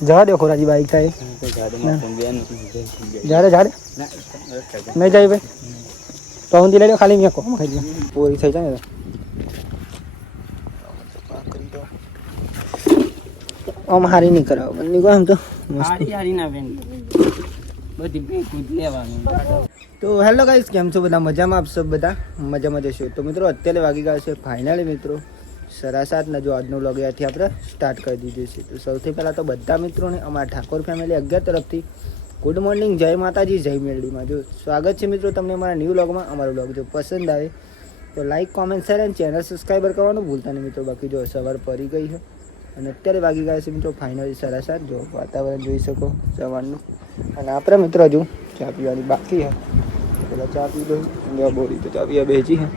જવા દો ખોરાજી બાઈક થાય જાડે જાડે નહીં જાય ભાઈ તો હું લઈ લો ખાલી મેં કોમ ખાઈ લો પૂરી થઈ જાય ને આમ હારી નહીં કરાવો બંને કહો એમ તો હારી ના બેન બધી ભેગું લેવાનું. તો હેલો ગાઈસ, કેમ છો બધા? મજામાં? આપ સબ બધા મજામાં જશો. તો મિત્રો અત્યારે વાગી ગયા છે ફાઇનલી મિત્રો 7:30 જો આજનો વ્લોગ ત્યાંથી આપણે સ્ટાર્ટ કરી દીધું છે. તો સૌથી પહેલાં તો બધા મિત્રોને અમારા ઠાકોર ફેમિલી 11 તરફથી ગુડ મોર્નિંગ, જય માતાજી, જય મેરડીમાં. જો સ્વાગત છે મિત્રો તમને અમારા ન્યૂ વ્લોગમાં. અમારો વ્લોગ જો પસંદ આવે તો લાઇક, કોમેન્ટ, શેર અને ચેનલ સબસ્ક્રાઈબર કરવાનું ભૂલતા નહીં મિત્રો. બાકી જો સવાર પડી ગઈ છે અને અત્યારે વાગી ગયા છે મિત્રો ફાઇનલી 7:30. જો વાતાવરણ જોઈ શકો સવારનું. અને આપણે મિત્રો હજુ ચા પીવાની બાકી છે. પેલા ચા પી દઉં બોરી તો ચા પીવા બેસી છે.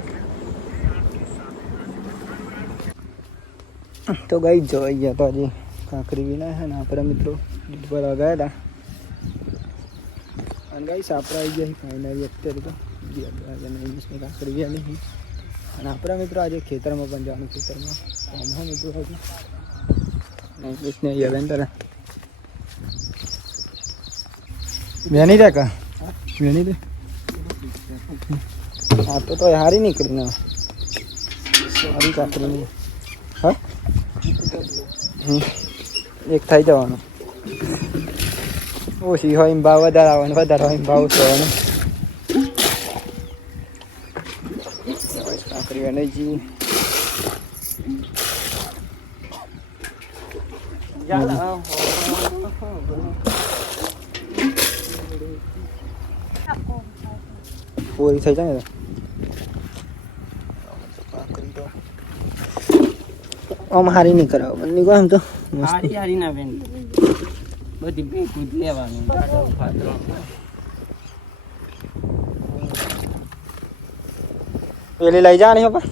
તો ગઈ જવાઈ ગયા તો હજી કાંકરી વિના છે ને આપણે મિત્રો દૂધ પર ગયા હતા અને ગાઈસ આપણે આવી ગયા ફાઇનલી અત્યારે તો ઇંગ્લિશની કાંકરી વ્યા નહીં. અને આપણા મિત્રો આજે ખેતરમાં પણ જવાનું. ખેતરમાં હા મિત્રો હજુ ઇંગ્લિશને અહીંયા તારા વેની દે કા વેની દે હા તો હારી નીકળી ને સારી કાંકરી નહીં. હા એક થઈ જવાનું. ઓછી હોય એમ ભાવ વધારે આવવાનો, વધારે હોય એમ ભાવ ઓછો આવવાનો. કાંકરી વેનાઈ જઈએ. પૂરી થઈ જાય ને કાંકરી તો આમ હારી નહીં કરાવો બંને કહો એમ તો હારી ના બેન બધી ભેગું લેવાનું. પેલી લઈ જવાની હો પણ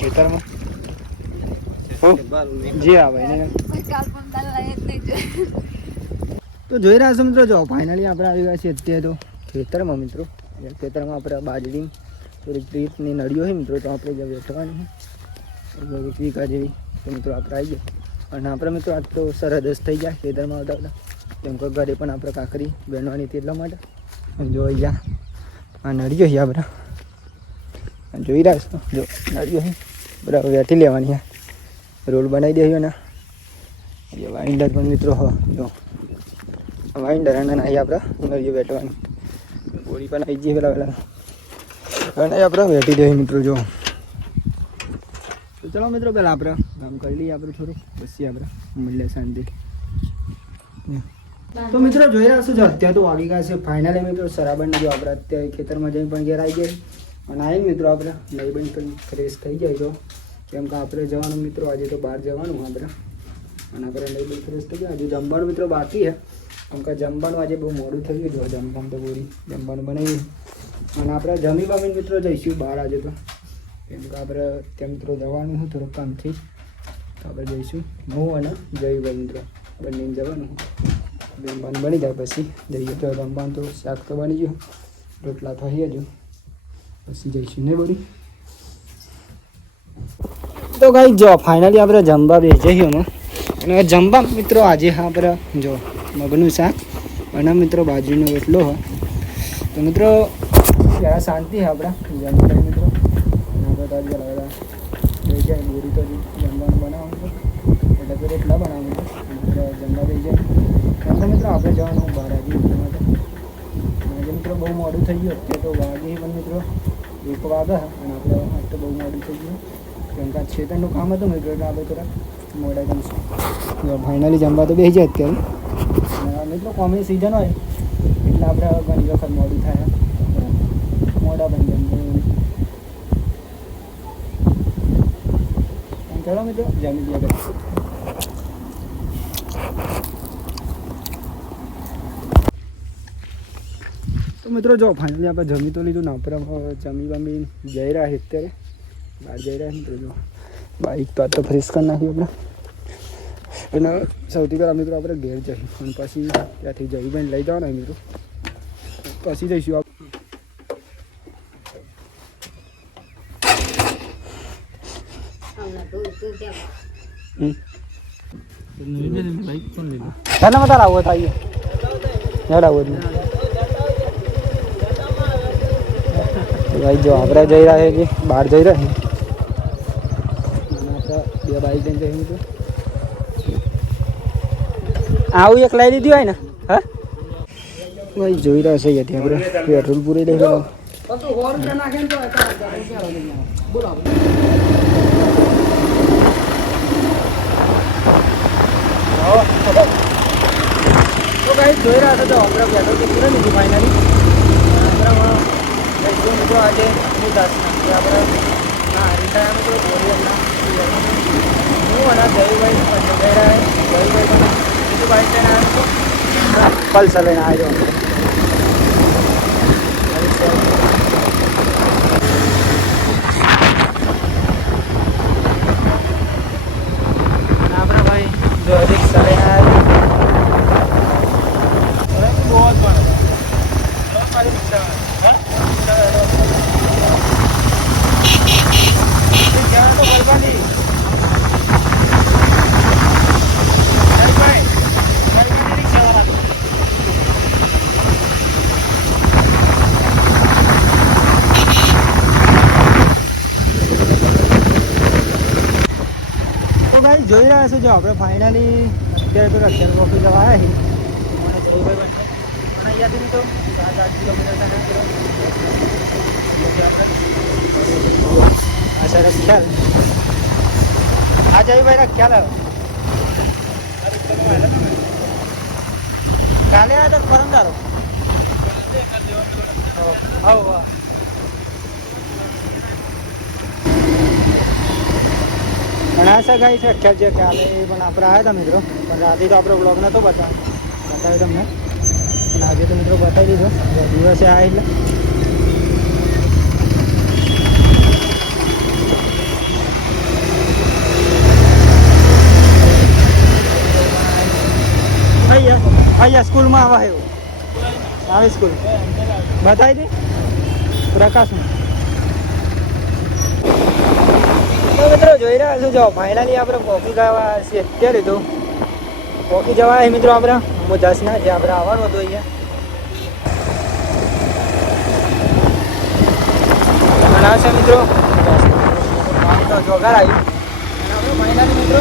ખેતરમાં જી હા ભાઈ તો જોઈ રહ્યા છો મિત્રો. જો ફાઇનલી આપણે આવી ગયા છીએ અત્યારે તો ખેતરમાં મિત્રો. ખેતરમાં આપણે બાજરી થોડીક રીતની નળીઓ હોય મિત્રો તો આપણે જે વેઠવાની છે વીઘા જેવી તો મિત્રો આપણે આવી ગયા. અને આપણે મિત્રો આજ તો સરહદ થઈ ગયા ખેતરમાં આવતા હતા કેમ કે ઘરે પણ આપણે કાંકરી બનવાની હતી એટલા માટે. જોઈ ગયા આ નળીઓ છે આપણે જોઈ રહ્યા છો. જો નળીઓ છે બરાબર વેઠી લેવાની. રોલ બનાવી દઈએ ને વાઇન્ડર પણ મિત્રો હો જો વાઇન્ડર અને અહીં આપણે નળીઓ વેઠવાની ગોળી પણ આવી જઈએ પેલા અને આપણે વેઠી દઈએ મિત્રો. જો તો ચલો મિત્રો પહેલાં આપણે કામ કરી લઈએ આપણે થોડું પછી આપણે મળીએ શાંતિ. તો મિત્રો જોઈ રહ્યા છો જો અત્યારે તો વાગી ગયા છે ફાઇનલી મિત્રો સરાબણ જો આપણે અત્યારે ખેતરમાં જઈને પણ ઘેર આવી ગયા અને આવીને મિત્રો આપણે લઈ બની પણ ફ્રેશ થઈ જાય તો કેમ કે આપણે જવાનું મિત્રો આજે તો બહાર જવાનું આપણે અને આપણે લઈ બની ફ્રેશ થઈ ગયા. હજુ જમવાનું મિત્રો બાકી છે કેમ કે જમવાનું આજે બહુ મોડું થઈ ગયું. જો જમવાનું તો પૂરી જમવાનું બનાવીએ અને આપણે જમી બમીને મિત્રો જઈશું બહાર આજે તો કેમ કે આપણે ત્યાં મિત્રો જવાનું હોય થોડુંક કામથી તો આપણે જઈશું. હું અને જયુભાઈ મિત્રો બંને જવાનું જમવાનું બની જાય પછી જઈએ. તો જમવાનું તો શાક તો બની ગયું, રોટલા થઈ હજુ પછી જઈશું ને બધી. તો કઈ જો ફાઇનલી આપણે જમવા બેસીએ અને જમવા મિત્રો આજે આપણે જો મગનું શાક અને મિત્રો બાજરીનો રોટલો હોય તો મિત્રો ત્યાં શાંતિ છે આપણા જમવા મિત્રો. આપણે તો આજે લઈ જાય બોરી તો જમવાનું બનાવવાનું એટલે તો રોટલા બનાવવાનું મિત્રો જમવા દઈ જાય કેમ કે મિત્રો આપણે જવાનું બહાર આવી માટે. આજે મિત્રો બહુ મોડું થઈ ગયું અત્યારે તો વાગે પણ મિત્રો 1 વાગે અને આપણે આજ તો બહુ મોડું થઈ ગયું કેમ કે ખેતરનું કામ હતું મિત્રો એટલે આપણે થોડા મોડા જમશું. ફાઇનલી જમવા તો બેસી જાય અત્યારે મિત્રો કોમેડી સિઝન હોય એટલે આપણે ઘણી વખત મોડું થાય મોડા બની જાય. ચલો મિત્રો જમી દઈએ. તો મિત્રો જો ફાઇનલી આપણે જમી તો લીધું ને આપણે જમી બમી જઈ રહ્યા અત્યારે બહાર જઈ રહ્યા મિત્રો. જો બાઇક તો આજ તો ફ્રેશ કરી નાખી આપણે અને સૌથી પહેલાં મિત્રો આપણે ઘેર જઈશું અને પછી ત્યાંથી જયુભાઈને લઈ જવાના મિત્રો પછી જઈશું. તને મતા લાવો તો આવીએ હેડ આવો ભાઈ જો આપણે જઈ રહ્યા છે કે બહાર જઈ રહ્યા છે બે બાઈક લઈને જઈએ તો આવું એક લઈ લીધી હોય ને હા ભાઈ જોઈ રહ્યા છે ત્યાંથી આપણે પેટ્રોલ પૂરી લઈ રહ્યો તો ભાઈ જોઈ રહ્યા છો તો આપણે પેટ્રોલ તો પૂરે લીધી ફાઇનલી મિત્રો આજે હું દસના આપણે હા રીટાયર મિત્રો બોરિયરના હું અને જયભાઈ જઈ રહ્યા જયભાઈ પણ બીજું બાઈક લઈને આવ્યો હતો પલ્સર લઈને આવ્યો અને આપણા ભાઈ જો રિક્ષા લઈને આવ્યો બહુ જ મારી રિક્ષા જોઈ રહ્યા છો જો આપણે ફાઇનલી અત્યારે તો રક્ષણ કોફી જવા આવ્યા છીએ મને જયભાઈ બંને અને અહીંયાથી તો 7-8 કિલોમીટર આ સર ખ્યાલ આ જયભાઈ ખ્યાલ આવે કાલે આવ્યા તો પરમ દારો હા ઘણા સા ગાઈ છે ખ્યાલ છે કાલે પણ આપણે આવ્યા હતા મિત્રો પણ રાતે તો આપણો બ્લોગ નહોતો બતાવ્યો તમને અને આજે તો મિત્રો બતાવી દીધો દિવસે આ એટલે અહીંયા સ્કૂલમાં આવા એવું આવી સ્કૂલ બતાવી દે પ્રકાશમાં મિત્રો જોઈ રહ્યા છો જો ફાઇનલી આપણે કોફી ખાવા છીએ અત્યારે તો કોફી જવા મિત્રો આપણે મુદાસના જે આપણે આવવાનું હતું અહીંયા અને આ છે મિત્રો જોગાર આવ્યું અને આપણે ફાઇનલી મિત્રો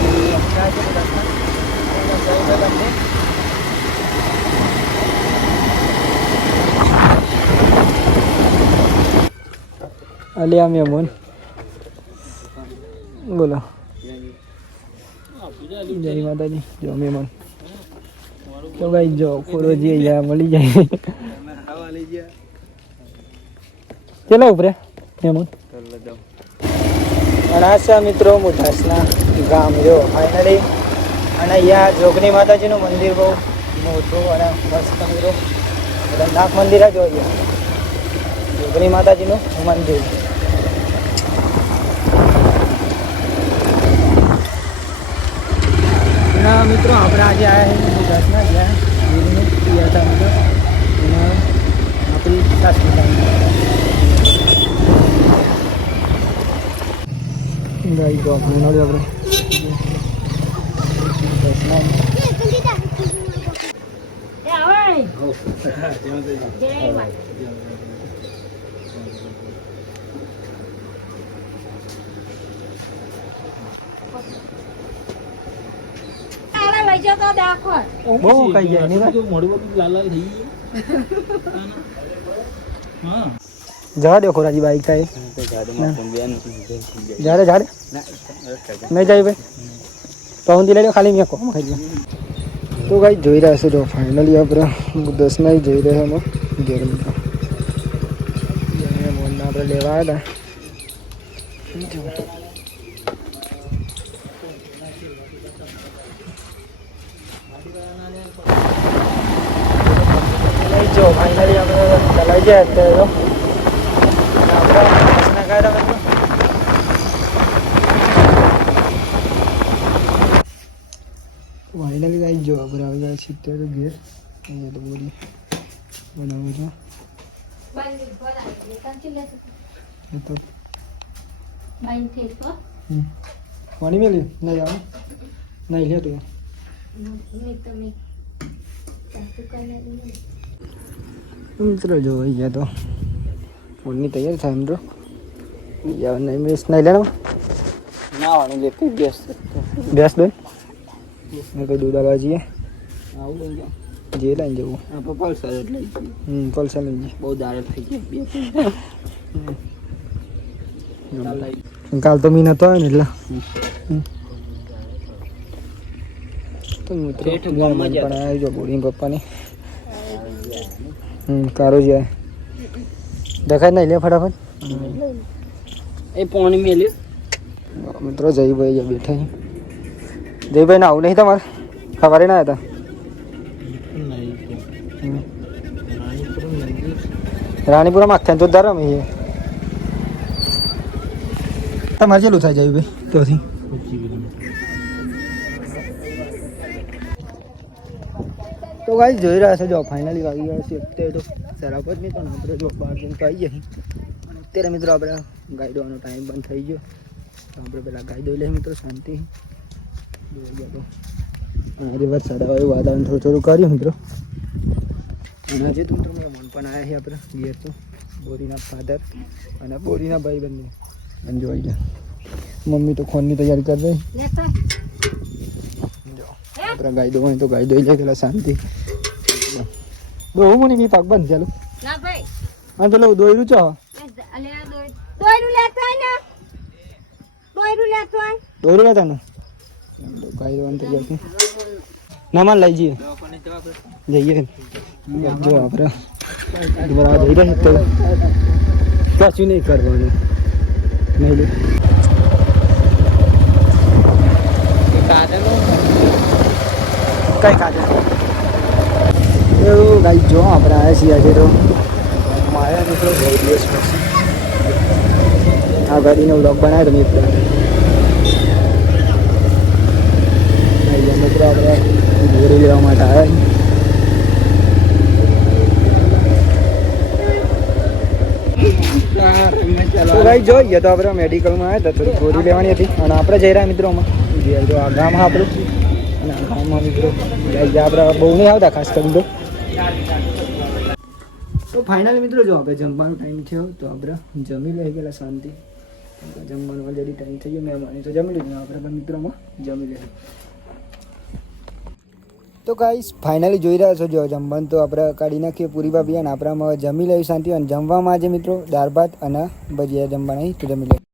અલિયા મેમોન બોલો જય માતાજી જો મહેમાન તો ભાઈ જો ખોરોજી અહીંયા મળી જાય ચલો ઉપરે મહેમાન અને આ છે મિત્રો મુઠાસના ગામ જો ફાઇનલી અને અહીંયા જોગણી માતાજીનું મંદિર બહુ મોટું અને મસ્ત મિત્રો નાક મંદિર જ હોય જોગણી માતાજીનું મંદિર ના મિત્રો આપણે આજે આવ્યા છીએ ગુજરાતના જ્યાં ગુરુનું પ્રિય હતા મિત્રો એમાં આપણી સાસરી ગાઈ તો આપણે નડે આપણે બહુ કઈ જાય નહીં જવા દો ખોરાજી બાઈક કાંઈ જાડે જાડે નહીં જાય ભાઈ તો હું લઈ લો ખાલી મેં કોમ ખાઈ ગયા તો કાંઈ જોઈ રહ્યા છે તો ફાઇનલી આપણે 10 જોઈ રહ્યા એમાં ઘેર મિત્રો મોનને આપણે લેવા આવ્યા હતા જો ફાઇનલી આપણે ચલાવી જાય અત્યારે તો આપણે કાયદા મિત્રો ફાઇનલી ગાઈ જો આપણે આવી ગયા છીએ અત્યારે ઘેર અહીંયા તો બોલી બનાવું છું એ તો પાણી મેલ્યું નહીં આવ નહીં લે તું મિત્રો જો અહીંયા તો ફૂલની તૈયાર થાય મિત્રો નહીં મિસ નહીં લેવાનું ના વાણી લે કઈ બેસ બેસ દોઈ કંઈ દૂધ આવવા જઈએ આવું લઈ જાઓ જે લઈને જવું આપણે પલ્સર જ લઈ જઈએ પલસર લઈ જઈએ બહુ દાડે થઈ ગયા બે કાલ તો મી નતો આવ્યો ને એટલે તો મિત્રો પણ આવી જો બોડી પપ્પાની કારો જાય દેખાય નહીં લે ફટાફટ એ પાણી મેલ્યું મિત્રો જયભાઈ જ્યાં બેઠા છે જયભાઈ ના આવું નહીં તમારે સવારે ના હતા રાણીપુરામાં આખ્યા જોરદાર રમે છે તમારે ચેલું થાય જયભાઈ ત્યાંથી તો ગાઈસ જોઈ રહ્યા છે જો ફાઇનલી વાગી ગયા છે અત્યારે તો સરાપ જ નહીં પણ આપણે જો 12 તો આવી ગયા અને અત્યારે મિત્રો આપણે ગાય દોવાનો ટાઈમ બંધ થઈ ગયો તો આપણે પેલા ગાય દોઈ લઈએ મિત્રો શાંતિ દોઈ ગયા તો આજે વરસાદ આવે એવું વાતાવરણ થોડું થોડું કર્યું મિત્રો અને આજે તો મિત્રો મેં મન પણ આવ્યા છે આપણે ઘેર તો બોરીના ફાધર અને બોરીના ભાઈ બંને અને જોઈ ગયા મમ્મી તો ખોનની તૈયારી કરી રહી આપણે ગાય દો તો ગાય દોઈ લે પેલા શાંતિ દો મને બી પાક બંધ ચાલો ના ભાઈ હા પેલો દોયરું ચો અલે આ દોયરું લેતા ને દોયરું લેતા દોયરું લેતા ને તો ગાય દોવાની તૈયાર છે ના માન લઈ જઈએ જઈએ જો આપણે બરાબર જઈ રહ્યા તો કશું નહીં કરવાનું નહીં લે કઈ ખાતે એવું ગાઈ જો આપણે આવ્યા છીએ આજે તો માયા મિત્રો બહુ દિવસ પછી આ ગાડીનો વ્લોગ બનાવ્યો તમે મિત્રો આપણે દોરી લેવા માટે આવ્યા તો ગાઈ જોઈએ તો આપણે મેડિકલમાં આવ્યા હતા થોડી ગોળી લેવાની હતી અને આપણે જઈ રહ્યા મિત્રોમાં જો આ ગામ આપણું અને આ ગામમાં મિત્રો આપણે બહુ નહીં આવતા ખાસ કરીને તો ફાઇનલી મિત્રો જો આપણે જમવાનો ટાઈમ થયો તો આપણે જમી લઈ ગયેલા શાંતિ જમવાનું ઓલરેડી ટાઈમ થઈ ગયો મહેમાની તો જમી લીધું આપણે પણ મિત્રોમાં જમી લઈએ તો ગાઈસ ફાઇનલી જોઈ રહ્યા છો જો જમવાનું તો આપણે કાઢી નાખીએ પૂરી ભાભી અને આપણામાં જમી લઈએ શાંતિ અને જમવામાં આજે મિત્રો દાળ ભાત અને ભજીયા જમવાના તો જમી લઈએ